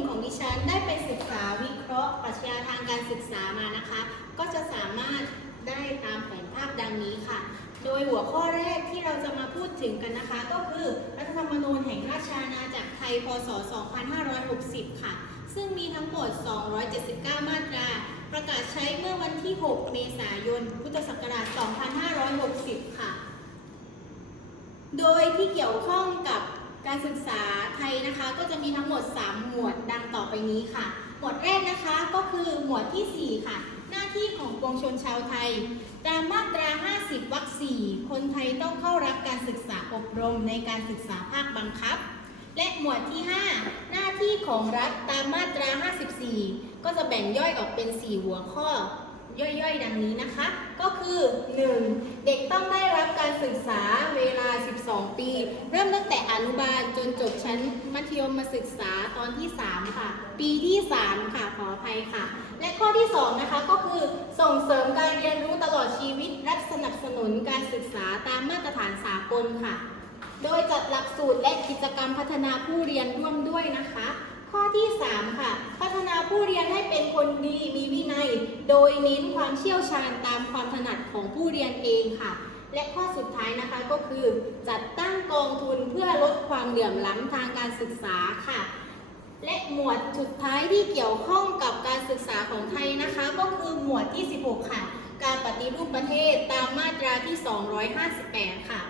มของดิฉันได้ไปศึกษาวิเคราะห์ปรัชญาทางการศึกษามานะคะ ก็จะสามารถได้ตามแผนภาพดังนี้ค่ะ โดยหัวข้อแรกที่เราจะมาพูดถึงกันนะคะ ก็คือรัฐธรรมนูญแห่งราชอาณาจักรไทย พศ 2560 ค่ะ ซึ่งมีทั้งหมด 279 มาตรา ประกาศใช้เมื่อวันที่ 6 เมษายน พุทธศักราช 2560 ค่ะ โดยที่เกี่ยวข้องกับ การศึกษาไทยนะคะก็จะมีทั้งหมด 3 หมวดดังต่อไปนี้ค่ะ หมวดแรกนะคะก็คือหมวดทีสี่ 4 ค่ะ หน้าที่ของปวงชนชาวไทย ตามมาตรา 50วรรค4คนไทยต้องเข้ารับการศึกษาอบรมในการศึกษาภาคบังคับ และหมวดที่ 5 หน้าที่ของรัฐตามมาตรา 54 ก็จะแบ่งย่อยออกเป็น 4 หัวข้อ ย่อยๆ ดังนี้นะคะ ก็คือ 1. เด็กต้องได้รับการศึกษาเวลา 12 ปี เริ่มตั้งแต่อนุบาลจนจบชั้นมัธยมศึกษาตอนที่ 3 ค่ะ ปีที่ 3 ค่ะขออภัยค่ะ และข้อที่ 2 นะคะก็คือส่งเสริมการเรียนรู้ตลอดชีวิตรัฐสนับสนุนการศึกษาตามมาตรฐานสากลค่ะ โดยจัดหลักสูตรและกิจกรรมพัฒนาผู้เรียนร่วมด้วยนะคะ ข้อที่ 3 ค่ะ พัฒนาผู้เรียนให้เป็นคนดีมีวินัย โดยเน้นความเชี่ยวชาญตามความถนัดของผู้เรียนเองค่ะ และข้อสุดท้ายนะคะก็คือ จัดตั้งกองทุนเพื่อลดความเหลื่อมล้ำทางการศึกษาค่ะ และหมวดสุดท้ายที่เกี่ยวข้องกับการศึกษาของไทยนะคะ ก็คือหมวดที่ 16 ค่ะ การปฏิรูปประเทศตามมาตราที่ 258 ค่ะ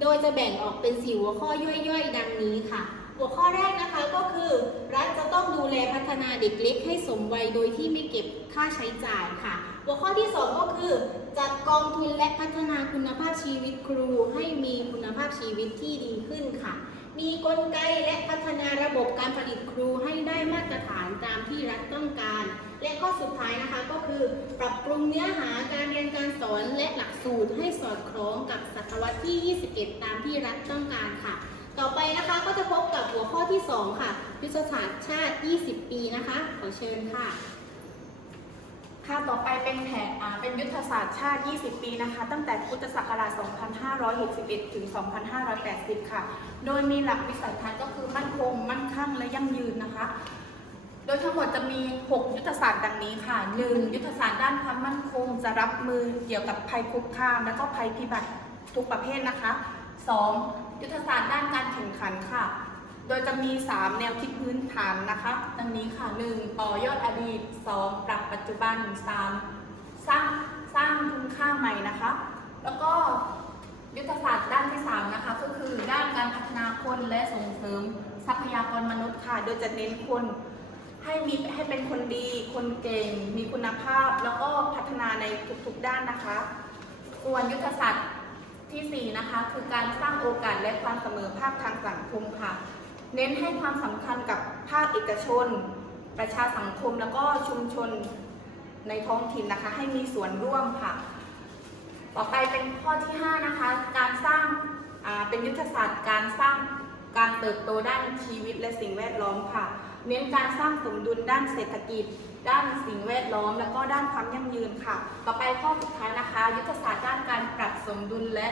โดยจะแบ่งออกเป็นสี่หัวข้อย่อยๆ ดังนี้ค่ะ หัวข้อแรกนะคะก็คือรัฐจะต้องดูแลพัฒนาเด็กเล็กให้สมวัยโดยที่ไม่เก็บค่าใช้จ่ายค่ะ หัวข้อที่ 2 ก็คือ จัดกองทุนและพัฒนาคุณภาพชีวิตครูให้มีคุณภาพชีวิตที่ดีขึ้นค่ะ มีกลไกและพัฒนาระบบการผลิตครูให้ได้มาตรฐานตามที่รัฐต้องการ และข้อสุดท้ายนะคะก็คือ ปรับปรุงเนื้อหาการเรียนการสอนและหลักสูตรให้สอดคล้องกับศตวรรษที่ 21 ตามที่รัฐต้องการค่ะ ต่อไปนะคะก็จะพบกับหัวข้อที่ 2 ค่ะยุทธศาสตร์ชาติ 20 ปีนะคะ ขอเชิญค่ะ ค่ะ ต่อไปเป็นแผนอ่าเป็นยุทธศาสตร์ชาติ 20 ปีนะคะ ตั้งแต่พุทธศักราช 2561 ถึง 2580 ค่ะ โดยมีหลักวิสัยทัศน์ก็คือมั่นคง มั่นคั่ง และยั่งยืนนะคะ โดยทั้งหมดจะมี 6 ยุทธศาสตร์ดังนี้ค่ะ 1. ยุทธศาสตร์ด้านความมั่นคง จะรับมือเกี่ยวกับภัยคุกคาม และก็ภัยพิบัติทุกประเภทนะคะ 2. ยุทธศาสตร์ด้านการแข่งขันค่ะ โดยจะมี 3 แนวคิดพื้นฐานนะคะ ดังนี้ค่ะ 1. ต่อยอดอดีต 2. ปรับปัจจุบัน 3. สร้างสร้างคุณค่าใหม่นะคะ แล้วก็ยุทธศาสตร์ด้านที่ 3 นะคะ ก็คือด้านการพัฒนาคนและส่งเสริมทรัพยากรมนุษย์ค่ะ โดยจะเน้นคนให้มีให้เป็นคนดี คนเก่ง มีคุณภาพ แล้วก็พัฒนาในทุกๆด้านนะคะ ส่วนยุทธศาสตร์ ทีสี่ 4 นะคะ คือการสร้างโอกาสและความเสมอภาคทางสังคมค่ะ เน้นให้ความสำคัญกับภาคเอกชน ประชาสังคมแล้วก็ชุมชนในท้องถิ่นนะคะ ให้มีส่วนร่วมค่ะ ต่อไปเป็นข้อที่ 5 นะคะ การสร้างเป็นยุทธศาสตร์การสร้างการเติบโตด้านชีวิตและสิ่งแวดล้อมค่ะ เน้นการสร้างสมดุลด้านเศรษฐกิจ ด้านสิ่งแวดล้อม แล้วก็ด้านความยั่งยืนค่ะ ต่อไปข้อสุดท้ายนะคะ ยุทธศาสตร์ด้านการปรับสมดุลและ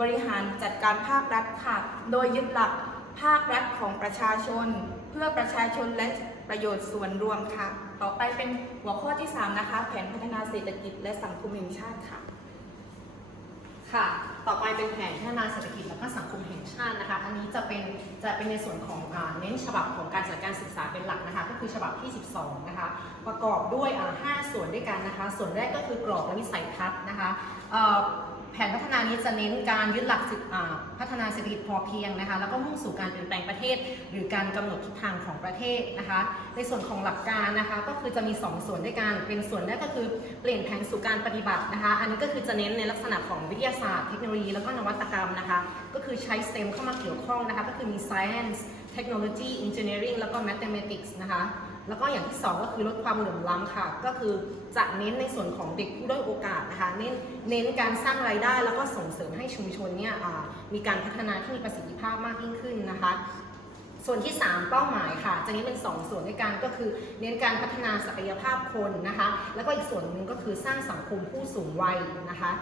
บริหารจัดการภาครัฐค่ะ โดยยึดหลักภาครัฐของประชาชน เพื่อประชาชนและประโยชน์ส่วนรวมค่ะ ต่อไปเป็นหัวข้อที่ 3 นะคะ แผนพัฒนาเศรษฐกิจและสังคมแห่งชาติค่ะ ค่ะ ต่อไปเป็นแผนพัฒนาเศรษฐกิจและก็สังคมแห่งชาตินะคะ อันนี้จะเป็นจะเป็นในส่วนของอเน้นฉบับของการจัดการศึกษาเป็นหลักนะคะ ก็คือฉบับที่ 12 นะคะ ประกอบด้วยอ่า5ส่วนด้วยกันนะคะ ส่วนแรกก็คือกรอบและวิสัยทัศน์นะคะ แผนพัฒนานี้จะเน้นการยึดหลักพัฒนาเศรษฐกิจพอเพียงนะคะ แล้วก็มุ่งสู่การเปลี่ยนแปลงประเทศ หรือการกำหนดทิศทางของประเทศนะคะ ในส่วนของหลักการนะคะ ก็คือจะมี 2 ส่วนด้วยกัน เป็นส่วนแรกก็คือเปลี่ยนแผนสู่การปฏิบัตินะคะ อันนี้ก็คือจะเน้นในลักษณะของวิทยาศาสตร์เทคโนโลยี แล้วก็นวัตกรรมนะคะ ก็คือใช้ STEM เข้ามาเกี่ยวข้องนะคะ ก็คือมี Science Technology Engineering แล้วก็ Mathematics นะคะ แล้วก็อย่างที่ 2 ก็คือลดความเหลื่อมล้ำค่ะ ก็คือจะเน้นในส่วนของเด็กผู้ด้อยโอกาสนะคะเน้นเน้นการสร้างรายได้แล้วก็ส่งเสริมให้ชุมชนเนี่ยมีการพัฒนาที่มีประสิทธิภาพมากยิ่งขึ้นนะคะส่วนที่ 3 เป้าหมายค่ะ จะนี้เป็น 2 ส่วนด้วยกันก็คือ เน้นการพัฒนาศักยภาพคนนะคะ แล้วก็อีกส่วนหนึ่งก็คือสร้างสังคมผู้สูงวัยนะคะ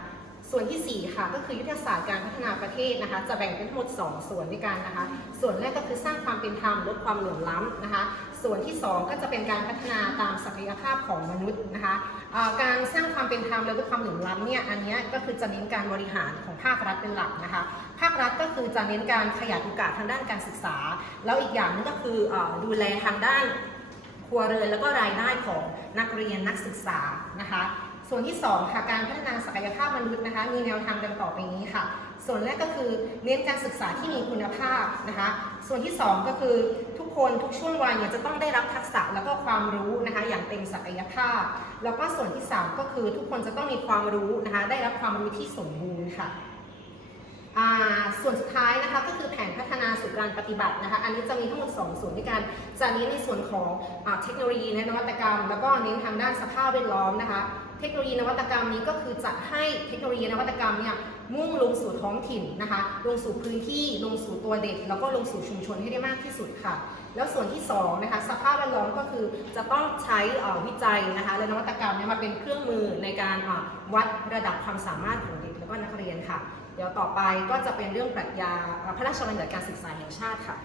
ส่วนทีสี่4 ค่ะ ก็คือยุทธศาสตร์การพัฒนาประเทศนะคะ จะแบ่งเป็นทั้งหมด 2 ส่วนด้วยกันนะคะ ส่วนแรกก็คือสร้างความเป็นธรรมลดความเหลื่อมล้ำนะคะ ส่วนที่ 2 ก็จะเป็นการพัฒนาตามศักยภาพของมนุษย์นะคะาการสร้างความเป็นธรรมและลดความเหลื่อมล้ำเนี่ยอันนี้ก็คือจะเน้นการบริหารของภาครัฐเป็นหลักนะคะ ภาครัฐก็คือจะเน้นการขยายโอกาสทางด้านการศึกษา แล้วอีกอย่างนึงก็คืออดูแลทางด้านครัวเรือนแล้วก็รายได้ของนักเรียนนักศึกษานะคะ ส่วนที่2ค่ะการพัฒนาศักยภาพมนุษย์นะคะ มีแนวทางดังต่อไปนี้ค่ะ ส่วนแรกก็คือเน้นการศึกษาที่มีคุณภาพนะคะ ส่วนที่ 2 ก็คือทุกคนทุกช่วงวัยเนี่ยจะต้องได้รับทักษะแล้วก็ความรู้นะคะ อย่างเต็มศักยภาพ แล้วก็ส่วนที่ 3 ก็คือทุกคนจะต้องมีความรู้นะคะ ได้รับความรู้ที่สมบูรณ์ค่ะส่วนสุดท้ายนะคะก็คือแผนพัฒนาสู่การปฏิบัตินะคะ อันนี้จะมีทั้งหมด 2 ส่วนด้วยกันจะเน้นในส่วนของอเทคโนโลยีและนวัตกรรม แล้วก็เน้นทางด้านสภาพแวดล้อมนะคะ เทคโนโลยีนวัตกรรมนี้ก็คือจะให้เทคโนโลยีนวัตกรรมเนี่ยมุ่งลงสู่ท้องถิ่นนะคะ ลงสู่พื้นที่ลงสู่ตัวเด็ก แล้วก็ลงสู่ชุมชนให้ได้มากที่สุดค่ะ แล้วส่วนที่2นะคะสภาพแวดล้อมก็คือจะต้องใช้วิจัยนะคะและนวัตกรรมเนี่ยมาเป็นเครื่องมือในการวัดระดับความสามารถของเด็กแล้วก็นักเรียนค่ะ เดี๋ยวต่อไปก็จะเป็นเรื่องปรัชญาอ่าพระราชบัญญัติการศึกษาแห่งชาติค่ะ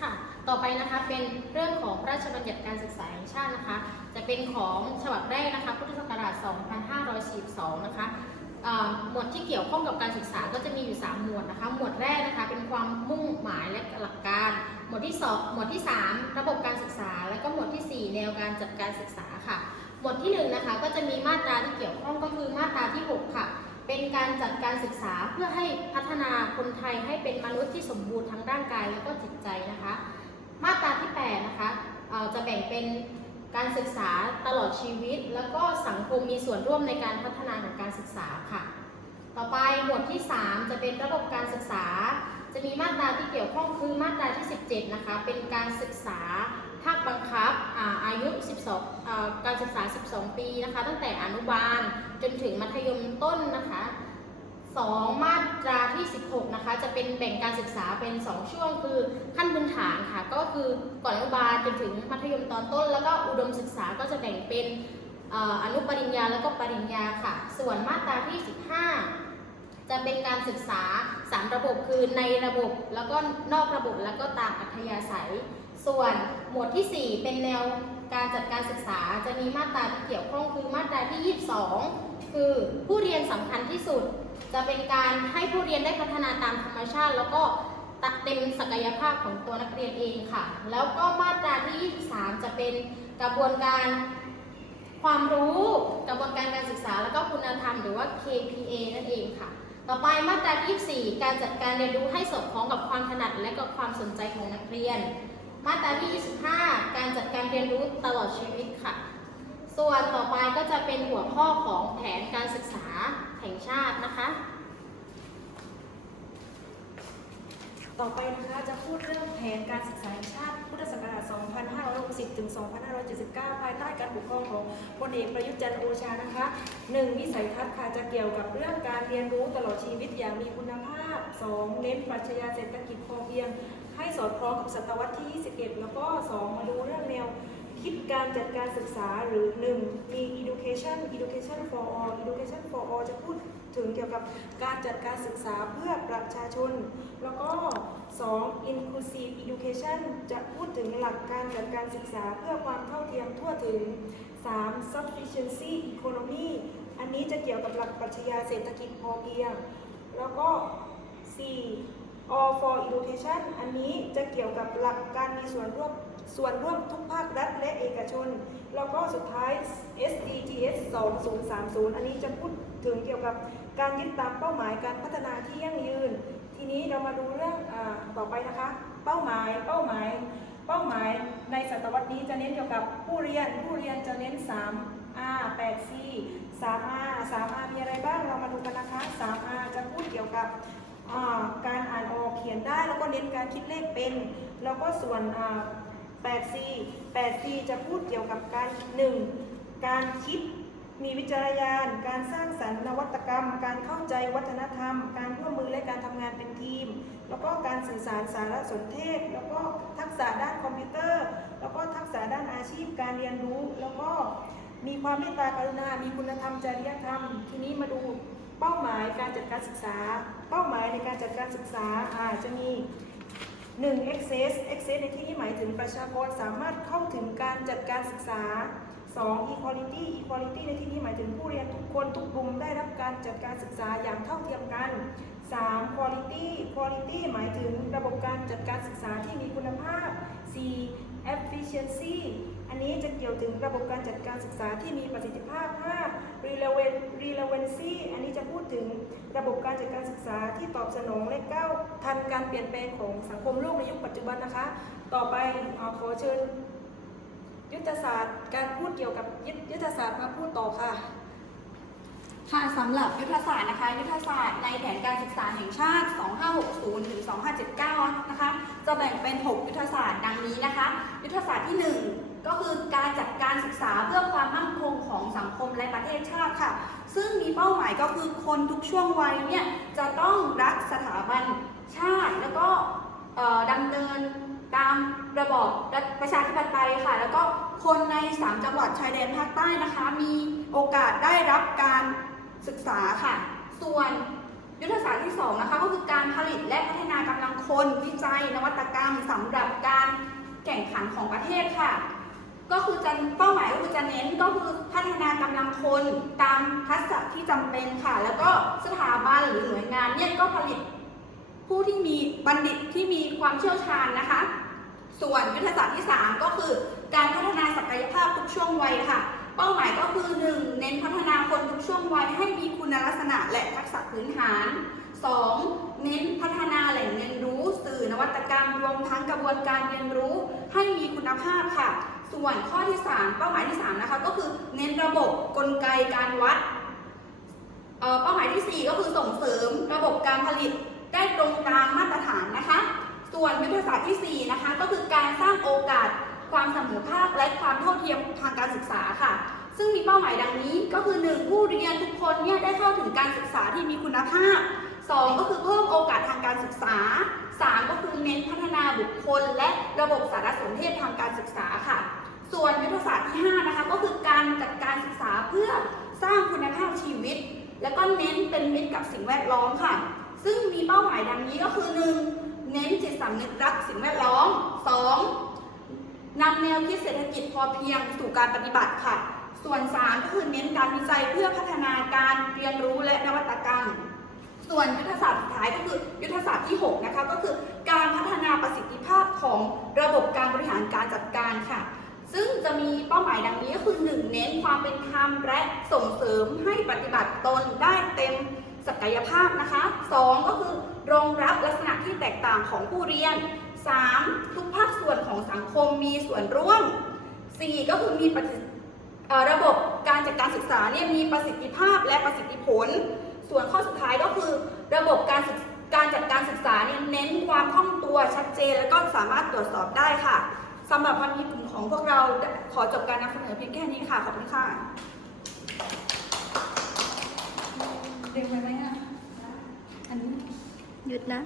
ค่ะ ต่อไปนะคะเป็นเรื่องของพระราชบัญญัติการศึกษาแห่งชาตินะคะ จะเป็นของฉบับแรกนะคะพุทธศักราช 2542 นะคะอ่าหมวดที่เกี่ยวข้องกับการศึกษาก็จะมีอยู่ 3 หมวดนะคะ หมวดแรกนะคะเป็นความมุ่งหมายและหลักการ หมวดที่ 2 หมวดที่ 3 ระบบการศึกษา และก็หมวดทีสี่ 4 แนวการจัดการศึกษาค่ะ หมวดที่1นะคะก็จะมีมาตราที่เกี่ยวข้องก็คือมาตราที่ 6 ค่ะ เป็นการจัดการศึกษาเพื่อให้พัฒนาคนไทยให้เป็นมนุษย์ที่สมบูรณ์ทั้งร่างกายและก็จิตใจนะคะ มาตราที่8นะคะจะแบ่งเป็นการศึกษาตลอดชีวิต แล้วก็สังคมมีส่วนร่วมในการพัฒนาของการศึกษาค่ะ ต่อไปหมวดที่ 3 จะเป็นระบบการศึกษา จะมีมาตราที่เกี่ยวข้องคือมาตราที่ 17 นะคะ เป็นการศึกษาภาคบังคับอาอายุ 12อ่าการศึกษา 12 ปีนะคะ ตั้งแต่อนุบาลจนถึงมัธยมต้นนะคะ 2 มาตราที่ 16 นะคะ จะเป็นแบ่งการศึกษาเป็น 2 ช่วง คือขั้นพื้นฐานค่ะ ก็คือก่อนอนุบาลจนถึงมัธยมตอนต้น แล้วก็อุดมศึกษาก็จะแบ่งเป็นเอ่ออนุปริญญาแล้วก็ปริญญาค่ะ ส่วนมาตราที่ 15 จะเป็นการศึกษา 3 ระบบคือในระบบแล้วก็นอกระบบแล้วก็ตามอัธยาศัย ส่วนหมวดที่ 4 เป็นแนว การจัดการศึกษาจะมีมาตราที่เกี่ยวข้องคือมาตราที่ 22 คือผู้เรียนสำคัญที่สุด จะเป็นการให้ผู้เรียนได้พัฒนาตามธรรมชาติ แล้วก็ตัดเต็มศักยภาพของตัวนักเรียนเองค่ะ แล้วก็มาตราที่ 23 จะเป็นกระบวนการความรู้กระบวนการการศึกษาแล้วก็คุณธรรมหรือว่า KPA นั่นเองค่ะ ต่อไปมาตราที่ 24 การจัดการเรียนรู้ให้สอดคล้องกับความถนัดและก็ความสนใจของนักเรียน มาตราที่ 25 การจัดการเรียนรู้ตลอดชีวิตค่ะ ส่วนต่อไปก็จะเป็นหัวข้อของแผนการศึกษาแห่งชาตินะคะ ต่อไปนะคะจะพูดเรื่องแผนการศึกษาแห่งชาติ พุทธศักราช 2560 ถึง 2579 ภายใต้การปกครองของพลเอกประยุทธ์จันทร์โอชานะคะหนึ่งวิสัยทัศน์ค่ะจะเกี่ยวกับเรื่องการเรียนรู้ตลอดชีวิตอย่างมีคุณภาพ 2 เน้นปรัชญาเศรษฐกิจพอเพียง ให้สอดคล้องกับศตวรรษที่ 21 แล้วก็ 2 มาดูเรื่องแนวคิดการจัดการศึกษาหรือ 1 มี education education for all education for all จะพูดถึงเกี่ยวกับการจัดการศึกษาเพื่อประชาชน แล้วก็ 2 inclusive education จะพูดถึงหลักการจัดการศึกษาเพื่อความเท่าเทียมทั่วถึง 3 sufficiency economy อันนี้จะเกี่ยวกับหลักปรัชญาเศรษฐกิจพอเพียง แล้วก็ 4 all for education อันนี้จะเกี่ยวกับหลักการมีส่วนร่วมส่วนร่วมทุกภาครัฐและเอกชน แล้วก็สุดท้าย SDGs 2030 อันนี้จะพูดถึงเกี่ยวกับการยึดตามเป้าหมายการพัฒนาที่ยั่งยืน ทีนี้เรามาดูเรื่องอต่อไปนะคะ เป้าหมายเป้าหมาย เป้าหมายในศตวรรษนี้จะเน้นเกี่ยวกับผู้เรียนผู้เรียนจะเน้น 3 R 8 C 3 R 3 R มีอะไรบ้างเรามาดูกันนะคะ 3 R จะพูดเกี่ยวกับ การอ่านออกเขียนได้แล้วก็เน้นการคิดเลขเป็น แล้วก็ส่วน 8C 8C จะพูดเกี่ยวกับการ 1. การคิดมีวิจารณญาณการสร้างสรรค์นวัตกรรม การเข้าใจวัฒนธรรม การร่วมมือและการทำงานเป็นทีม แล้วก็การสื่อสารสารสนเทศ แล้วก็ทักษะด้านคอมพิวเตอร์ แล้วก็ทักษะด้านอาชีพ การเรียนรู้ แล้วก็มีความเมตตากรุณา มีคุณธรรมจริยธรรม ทีนี้มาดู เป้าหมายการจัดการศึกษา เป้าหมายในการจัดการศึกษาอาจจะมี 1. access access ในที่นี้หมายถึงประชากรสามารถเข้าถึงการจัดการศึกษา 2. equality equality ในที่นี้หมายถึงผู้เรียนทุกคนทุกกลุ่มได้รับการจัดการศึกษาอย่างเท่าเทียมกัน 3. quality quality หมายถึงระบบการจัดการศึกษาที่มีคุณภาพ 4. efficiency อันนี้จะเกี่ยวถึงระบบการจัดการศึกษาที่มีประสิทธิภาพ 5. relevant relevancy อันนี้จะพูดถึงระบบการจัดการศึกษาที่ตอบสนองและก้าวทันการเปลี่ยนแปลงของสังคมโลกในยุคปัจจุบันนะคะ ต่อไปอขอเชิญ ยุทธศาสตร์การพูดเกี่ยวกับยุทธยุทธศาสตร์มาพูดต่อค่ะค่ะสำหรับยุทธศาสตร์นะคะยุทธศาสตร์ในแผนการศึกษาแห่งชาติ 2560 ถึง 2579 นะคะ จะแบ่งเป็น 6 ยุทธศาสตร์ดังนี้นะคะ ยุทธศาสตร์ที่ 1 ก็คือการจัดการศึกษาเพื่อความมั่นคงของสังคมและประเทศชาติค่ะ ซึ่งมีเป้าหมายก็คือคนทุกช่วงวัยเนี่ยจะต้องรักสถาบันชาติแล้วก็ดำเนินตามระบอบประชาธิปไตยค่ะ แล้วก็คนใน 3 จังหวัดชายแดนภาคใต้นะคะ มีโอกาสได้รับการศึกษาค่ะ ส่วนยุทธศาสตร์ที่2นะคะก็คือการผลิตและพัฒนากำลังคนวิจัย นวัตกรรมสำหรับการแข่งขันของประเทศค่ะ ก็คือจะเป้าหมายก็คือจะเน้นก็คือพัฒนากำลังคนตามทักษะที่จำเป็นค่ะ แล้วก็สถาบันหรือหน่วยงานเนี่ยก็ผลิต ผู้ที่มีบัณฑิตที่มีความเชี่ยวชาญนะคะ ส่วนยุทธศาสตร์ที่ 3 ก็คือการพัฒนาศักยภาพทุกช่วงวัยค่ะ เป้าหมายก็คือ 1. เน้นพัฒนาคนทุกช่วงวัยให้มีคุณลักษณะและทักษะพื้นฐาน 2. เน้นพัฒนาแหล่งเรียนรู้ สื่อนวัตกรรมรวมทั้งกระบวนการเรียนรู้ให้มีคุณภาพค่ะ ส่วนข้อที่ 3 เป้าหมายที่ 3 นะคะ ก็คือเน้นระบบกลไกการวัดเอ่อเป้าหมายทีสี่ 4 ก็คือส่งเสริมระบบการผลิตได้ตรงตามมาตรฐานนะคะ ส่วนยุทธศาสตร์ที่ 4 นะคะ ก็คือการสร้างโอกาสความเสมอภาคและความเท่าเทียมทางการศึกษาค่ะ ซึ่งมีเป้าหมายดังนี้ก็คือ 1. ผู้เรียนทุกคนเนี่ยได้เข้าถึงการศึกษาที่มีคุณภาพ 2. ก็คือเพิ่มโอกาสทางการศึกษา 3. ก็คือเน้นพัฒนาบุคคล และระบบสารสนเทศทางการศึกษาค่ะ ส่วนยุทธศาสตร์ที่ 5 นะคะ ก็คือการจัดการศึกษาเพื่อสร้างคุณภาพชีวิต แล้วก็เน้นเป็นมิตรกับสิ่งแวดล้อมค่ะ ซึ่งมีเป้าหมายดังนี้ก็คือ 1. เน้นจิตสำนึกรักสิ่งแวดล้อม 2. นำแนวคิดเศรษฐกิจพอเพียงสู่การปฏิบัติค่ะ ส่วน 3 ก็คือเน้นการวิจัยเพื่อพัฒนาการเรียนรู้และนวัตกรรม ส่วนยุทธศาสตร์สุดท้ายก็คือยุทธศาสตร์ที่ 6 นะคะ ก็คือการพัฒนาประสิทธิภาพของระบบการบริหารการจัดการค่ะ ซึ่งจะมีเป้าหมายดังนี้ก็คือ 1 เน้นความเป็นธรรมและส่งเสริมให้ปฏิบัติตนได้เต็มศักยภาพนะคะ 2 ก็คือรองรับลักษณะที่แตกต่างของผู้เรียน 3. ทุกภาคส่วนของสังคมมีส่วนร่วม 4 ก็คือมีระบบการจัดการศึกษาเนี่ยมีประสิทธิภาพและประสิทธิผล ส่วนข้อสุดท้ายก็คือ ระบบการการจัดการศึกษาเนี่ยเน้นความคล่องตัวชัดเจน และก็สามารถตรวจสอบได้ค่ะสำหรับวันนี้กลุ่ม ของพวกเราขอจบการนำเสนอเพียงแค่นี้ค่ะ ขอบคุณค่ะดึงไปไหมอะอันนี้หยุดนะ